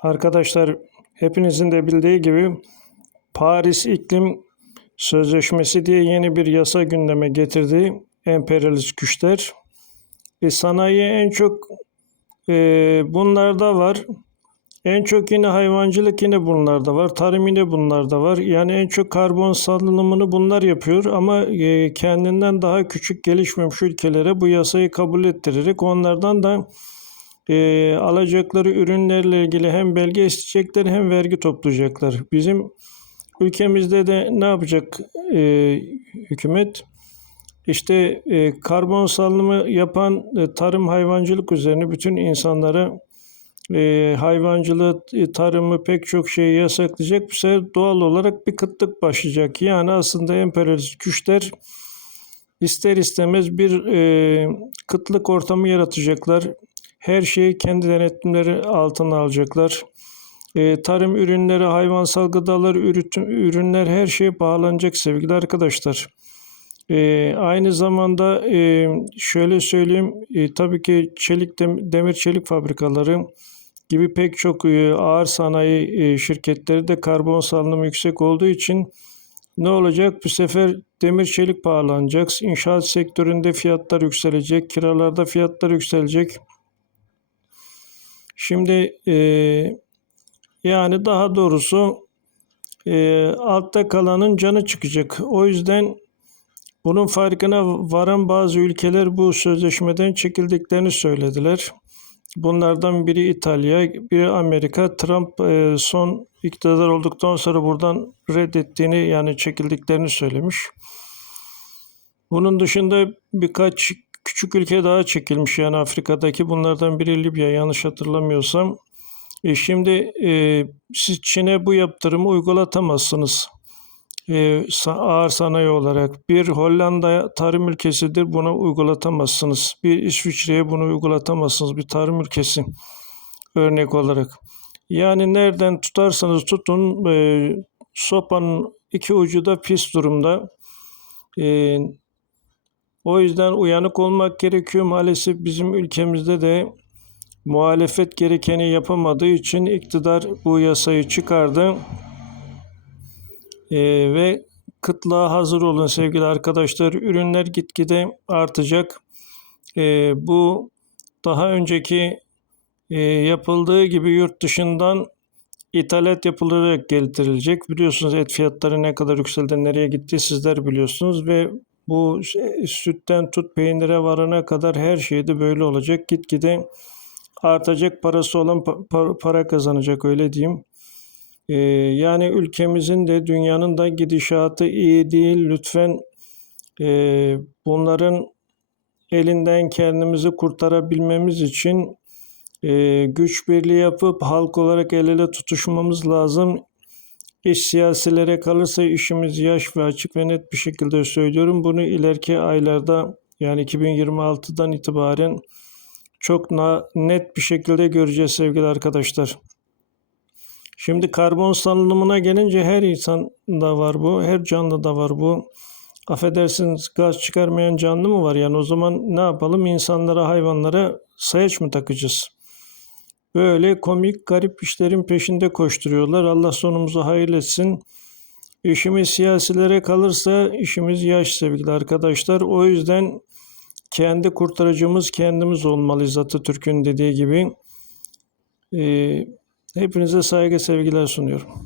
Arkadaşlar hepinizin de bildiği gibi Paris İklim Sözleşmesi diye yeni bir yasa gündeme getirdi emperyalist güçler. E, sanayi en çok e, bunlarda var. En çok yine hayvancılık yine bunlarda var. Tarım yine bunlarda var. Yani en çok karbon salınımını bunlar yapıyor ama e, kendinden daha küçük gelişmemiş ülkelere bu yasayı kabul ettirerek onlardan da e, alacakları ürünlerle ilgili hem belge isteyecekler hem vergi toplayacaklar. Bizim ülkemizde de ne yapacak e, hükümet? İşte e, karbon salınımı yapan e, tarım hayvancılık üzerine bütün insanlara e, hayvancılığı, e, tarımı pek çok şeyi yasaklayacak. Bu sefer doğal olarak bir kıtlık başlayacak. Yani aslında emperyalist güçler ister istemez bir e, kıtlık ortamı yaratacaklar. Her şeyi kendi denetimleri altına alacaklar. E, tarım ürünleri, hayvansal gıdalar, üretim, ürünler her şey bağlanacak sevgili arkadaşlar. E, aynı zamanda e, şöyle söyleyeyim, e, tabii ki çelik dem- demir çelik fabrikaları gibi pek çok e, ağır sanayi e, şirketleri de karbon salınımı yüksek olduğu için ne olacak? Bu sefer demir çelik pahalanacak, inşaat sektöründe fiyatlar yükselecek, kiralarda fiyatlar yükselecek. Şimdi e, yani daha doğrusu e, altta kalanın canı çıkacak. O yüzden bunun farkına varan bazı ülkeler bu sözleşmeden çekildiklerini söylediler. Bunlardan biri İtalya, biri Amerika. Trump e, son iktidar olduktan sonra buradan reddettiğini yani çekildiklerini söylemiş. Bunun dışında birkaç küçük ülke daha çekilmiş yani Afrika'daki bunlardan biri Libya yanlış hatırlamıyorsam. E şimdi e, siz Çin'e bu yaptırımı uygulatamazsınız. E, ağır sanayi olarak. Bir Hollanda tarım ülkesidir buna uygulatamazsınız. Bir İsviçre'ye bunu uygulatamazsınız. Bir tarım ülkesi örnek olarak. Yani nereden tutarsanız tutun e, sopanın iki ucu da pis durumda. E, o yüzden uyanık olmak gerekiyor. Maalesef bizim ülkemizde de muhalefet gerekeni yapamadığı için iktidar bu yasayı çıkardı. Ee, ve kıtlığa hazır olun sevgili arkadaşlar. Ürünler gitgide artacak. Ee, bu daha önceki e, yapıldığı gibi yurt dışından ithalat yapılarak getirilecek. Biliyorsunuz et fiyatları ne kadar yükseldi, nereye gitti sizler biliyorsunuz ve bu sütten tut peynire varana kadar her şeyde böyle olacak. Gitgide artacak parası olan para kazanacak öyle diyeyim. Ee, yani ülkemizin de dünyanın da gidişatı iyi değil. Lütfen e, bunların elinden kendimizi kurtarabilmemiz için e, güç birliği yapıp halk olarak el ele tutuşmamız lazım. İş siyasilere kalırsa işimiz yaş ve açık ve net bir şekilde söylüyorum. Bunu ileriki aylarda yani 2026'dan itibaren çok net bir şekilde göreceğiz sevgili arkadaşlar. Şimdi karbon salınımına gelince her insanda var bu, her canlıda var bu. Affedersiniz gaz çıkarmayan canlı mı var? Yani o zaman ne yapalım? İnsanlara, hayvanlara sayaç mı takacağız? Böyle komik, garip işlerin peşinde koşturuyorlar. Allah sonumuzu hayır etsin. İşimiz siyasilere kalırsa işimiz yaş sevgili arkadaşlar. O yüzden kendi kurtarıcımız kendimiz olmalıyız Atatürk'ün dediği gibi. Ee, hepinize saygı sevgiler sunuyorum.